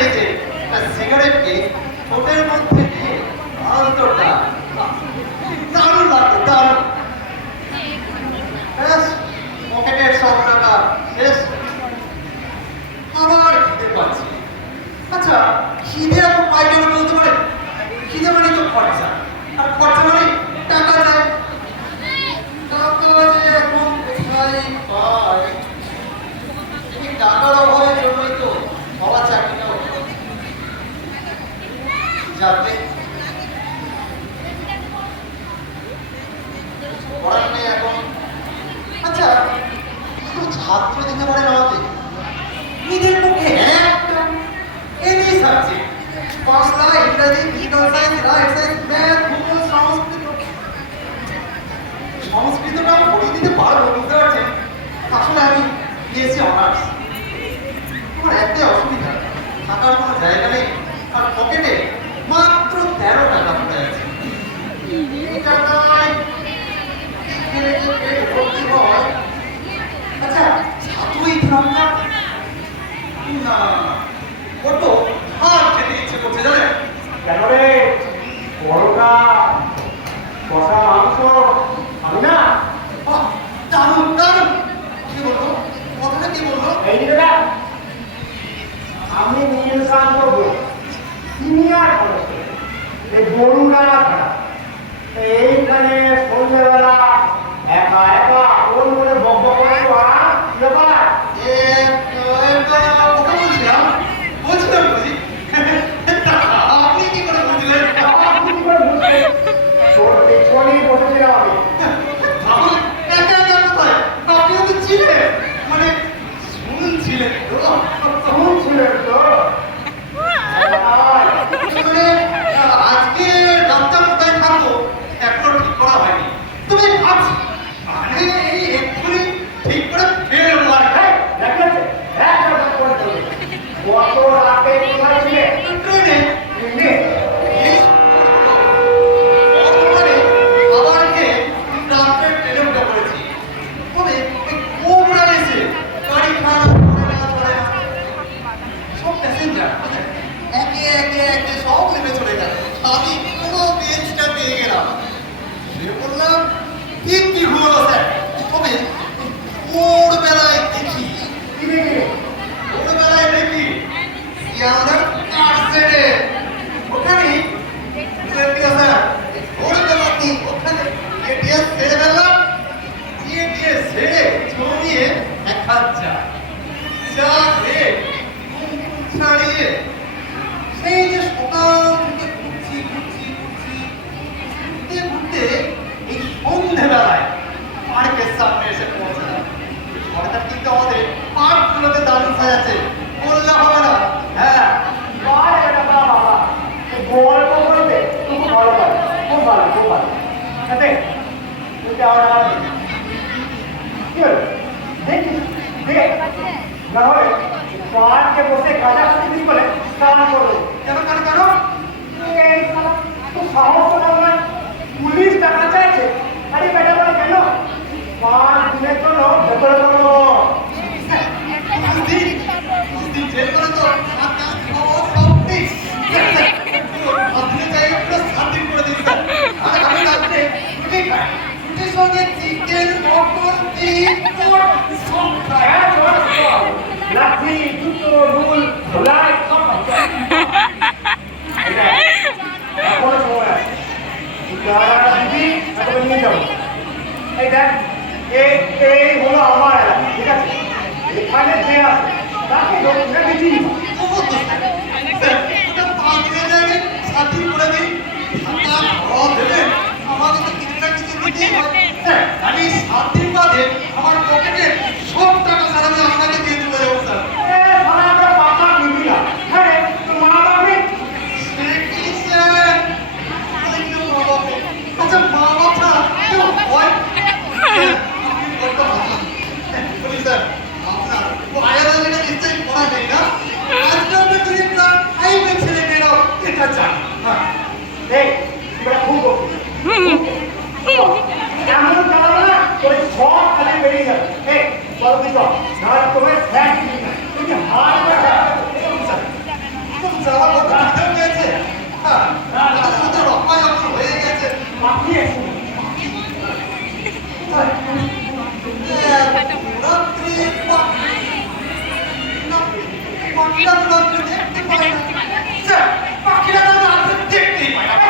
এই যে সিগারেটকে ঠোঁটের মধ্যে দিয়ে আলতোটা দারুণ লাগবে, দারুণ। ব্যাস, পকেটের সব টাকা শেষ। আবার খিদে পাচ্ছি। আচ্ছা, খিদে এখন পাই কেন বলতে পারে? খিদে মানে তো খরচা, আর খরচা মানে টাকা চাই। টাকা যে এখন কোথায় পাই? এই টাকার অভাবের জন্যই তো হওয়া চাকরিটাও যাতে পড়ার নেই এখন। আচ্ছা, ছাত্র দিতে পারে আমাকে নিজের মুখে একটা এনি সাবজেক্ট, বাংলা, ইংরেজি, বিজ্ঞান, সায়েন্স, রাইট সায়েন্স, ম্যাথ, ভূগোল, সংস্কৃতটা পড়িয়ে দিতে পারবো, বুঝতে পারছেন? আসলে আমি বিএসসি অনার্স। আমার একটাই অসুবিধা, থাকার কোনো জায়গা নেই, আর পকেটে মাত্র 13 টাকা পড়ে আছে। এই টাকায় ভর্তি হয়। আচ্ছা, ছাত্রই থাকা না, বড্ড আর খেতে ইচ্ছে করছে জানেন? কেন রে? পরোটা, কষা মাংস আমি না? দারুণ দারুণ। কি বললো? কথাটা কি বললো? এই দাদা, আমি নীলকান্ত বই, সিনিয়র কলেজ, এই বরুণা খারাপ। এইখানে সন্ধ্যেবেলা একা একা কোন মনে বক বক করে ব্যাপার? বলছিলাম বুঝি, আপনি কি করে বুঝলেন? আপনি কি করে বুঝলেন? তোর পেছনেই বসেছিলাম আমি। তাহলে একা একা কোথায়? আপনিও তো ছিলেন, মানে শুনছিলেন তো? শুনছিলেন তো? মানে আজকে রাতটা কোথায় থাকবো এখনো ঠিক করা হয়নি, তবে ভাবছি মানে এই এক্ষুনি ঠিক করে ফেলবো। আর দেখেছে কত রাতে কোথায় ছিলে? ট্রেনে ট্রেনে? আবার কে রাত্রে ট্রেনে উঠে পড়েছি। তবে ওই কোবরা এসে গাড়ি খারাপ করে না, সব প্যাসেঞ্জার একে একে একে সব নেমে চলে গেল। আমি পুরো বেঞ্চটা পেয়ে গেলাম। শুয়ে বললাম ঠিক কি হলো স্যার? তবে ভোরবেলায় দেখি, ভোরবেলায় দেখি শিয়ালদার কারশেডে ওখানে স্যার ভোরবেলাতে ওখানে এটিএস সেরে ফেললাম। এটিএস সেরে জমিয়ে 1000 চা খেয়ে ছাড়িয়ে সেই যে সকাল থেকে ঘুরতে এই সন্ধ্যেবেলায় পার্কের সামনে এসে পৌঁছালাম। সরকার কিন্তু আমাদের পার্কগুলোতে দারুণ সাজাচ্ছে, বললে হবে না। হ্যাঁ, বাবা গল্প বলতে খুব ভালো লাগে, খুব ভালো, খুব ভালো। সাথে তুই আমার কি হলো? দেখিস দেখ না হলে পার্কে বসে গাঁজা খাচ্ছিস বলে স্নান করবো। কেন কেন কেন? এই খুব সাহস তো না, পুলিশ টাকা চাইছে। আরে বেটা বলে কেন? 5 দিনের জন্য ভেতরে করবো। বুঝতে জেল করে তো সব ঠিক আপনি চাই পুরো 7 দিন করে দিন স্যার। আর আমি রাত্রে রুটির সঙ্গে চিকেন, মটন, বিফ, সব খাই। লাঠি, জুতো, রুল, ধুলাই সব এখনো সময় আছে। দিদি তারপরে নিয়ে যাবো। এই দেখ, এই হলো আমার এলাকা, ঠিক আছে? এখানে যে আছে তাকে লোকটাকে চিনি। ওটা 5 দিনের জায়গায় 7 দিন করে দিন। আমাকে তো কিছু না কিছু দিতেই হয়। আমি 7 দিন বাদে আমার পকেটে সব টাকা স্যার আমি আপনাকে দিয়ে চলে যাবো স্যার। আচ্ছা, মা বাবা কেউ হয়? বলি স্যার, আপনার পায়ের আগে নিশ্চয়ই পড়া নেই না? আজকে আপনার যদি প্রায় 5 ছেলে মেয়েরাও এটা চান। হ্যাঁ, এমন চালাবো না ওই সব কাজে বেরিয়ে যাবে। এই চলো তুই চল, নাহলে তোমার ফ্ল্যাট তুমি হার স্যার আমার কথা খিদেও পেয়েছে হ্যাঁ রক্ষায় যখন হয়ে গেছে বাকি আছে রাত্রি পাখিরা তো রাত্রে দেখতে পায় না স্যার পাখিরা তো রাত্রে দেখতেই পায় না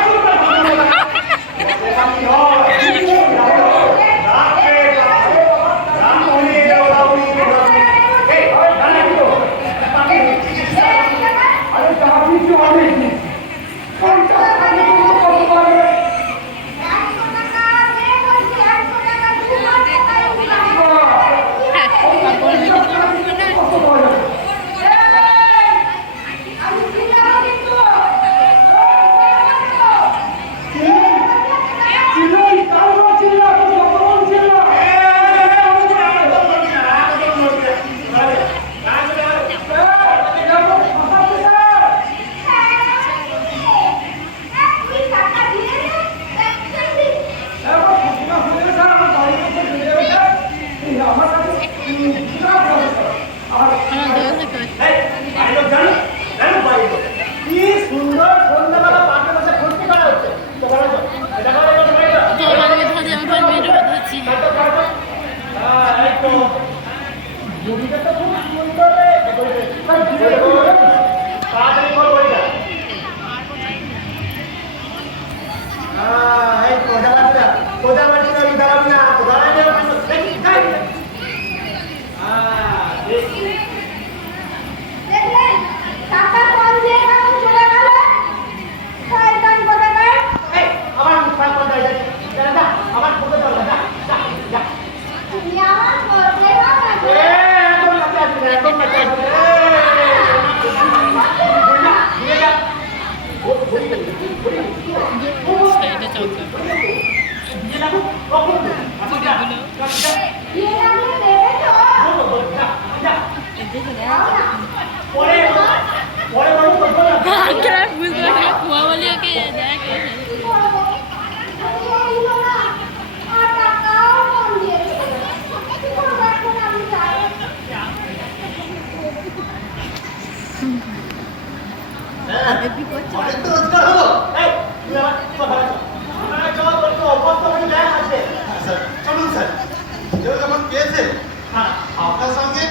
আপনার সঙ্গে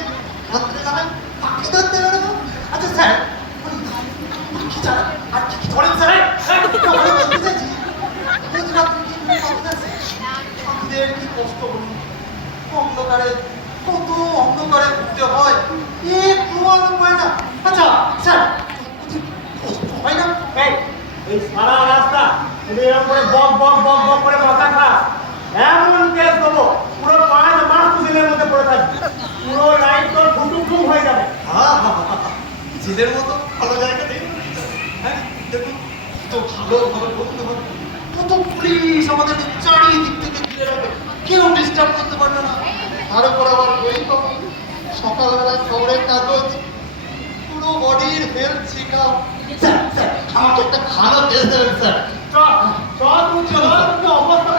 পাখি ধরতে বেরোবো আচ্ছা স্যার পাখি ছাড়া আর কি ধরেন স্যার বলতে চাইছি পাখিদের কি কষ্ট করুন অন্ধকারে কত অন্ধকারে ঘুরতে হয় একটু আলো পায় না আচ্ছা স্যার কষ্ট হয় না এই সারা রাস্তা তুমি এরকম করে বক বক বক বক করে কথা খা এমন কেস দেবো পুরো 5 মাস জেলের মধ্যে পড়ে থাকবে পুরো লাইফ তোর ফুটুকুম হয়ে যাবে জেলের মতো ভালো জায়গা নেই হ্যাঁ দেখুন কত ভালোভাবে বলতে হবে কত পুলিশ আমাদেরকে চারিদিক থেকে ঘিরে রাখবে কেউ ডিস্টার্ব করতে পারবে না তার উপর আবার ওই পাবো সকালবেলা খবরের কাগজ পুরো বডির হেলথ চেকআপ স্যার আমাকে একটা ভালো টেস্ট দেবেন স্যার চল চল তুই অবস্থা